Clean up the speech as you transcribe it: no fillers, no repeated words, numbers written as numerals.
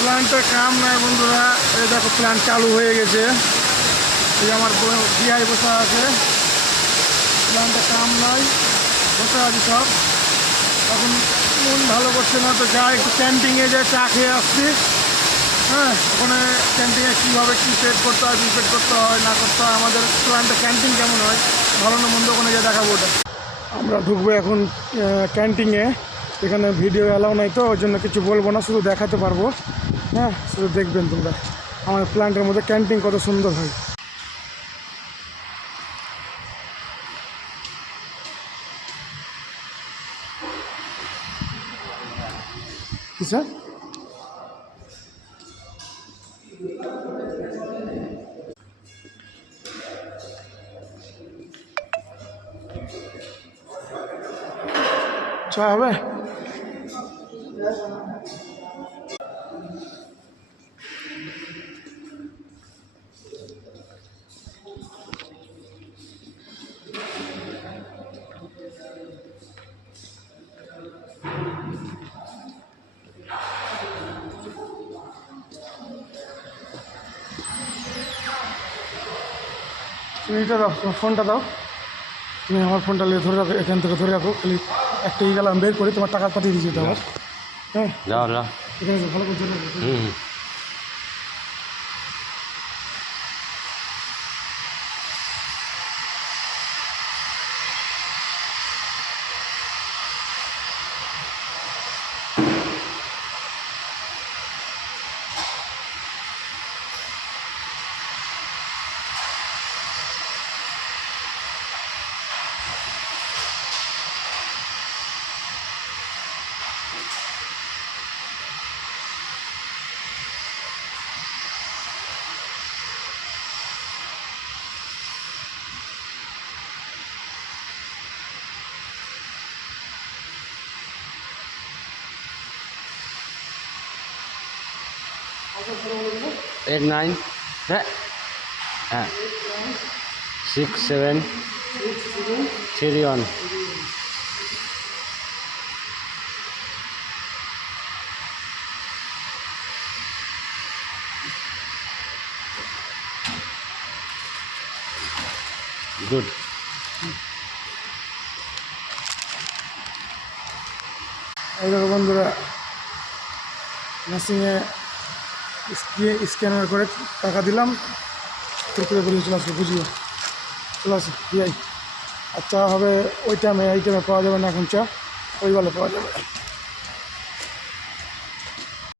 প্ল্যান্টের কাম নয় বন্ধুরা, এই দেখো প্ল্যান্ট চালু হয়ে গেছে। এই আমার বিয়াই বসা আছে, প্ল্যান্টের কাম নয়, বসে আছি সব। এখন মন ভালো করছে না, তো যা একটু ক্যান্টিনে যাই, চা খেয়ে আসছি। হ্যাঁ, ওখানে ক্যান্টিনে কীভাবে কী সেট করতে হয়, রিপেট করতে হয় না করতে হয়, আমাদের প্ল্যান্টের ক্যান্টিন কেমন হয়, ভালো না মন্দ, ওখানে গিয়ে দেখাবো ওটা। আমরা ঢুকবো এখন ক্যান্টিনে। এখানে ভিডিও অ্যালাউ নাই, তো ওই জন্য কিছু বলবো না, শুধু দেখাতে পারবো। হ্যাঁ, শুধু দেখবেন তোমরা আমার প্ল্যান্টের মধ্যে ক্যান্টিন কত সুন্দর হয়। কি স্যার? চা হবে? তুমি এটা দাও, তোমার ফোনটা দাও। তুমি আমার ফোনটা নিয়ে ধরে রাখো, এখান থেকে ধরে রাখো। খালি একটা গেলে আমি বের করি, তোমার টাকা পাঠিয়ে দিয়েছি এটা আবার। হ্যাঁ, এখানে ভালো করে ধরে রাখো। Eight nine, yeah, 6 7 3 1. Good. এই দেখো বন্ধুরা, মেশিনে স্ক্যানার করে টাকা দিলাম, করে বলে চলে আসবে, বুঝিয়ে চলে আসে দিয়াই। আর চা হবে ওই টাইমে, এই টাইমে পাওয়া যাবে না এখন, চা ওই বেলা পাওয়া যাবে।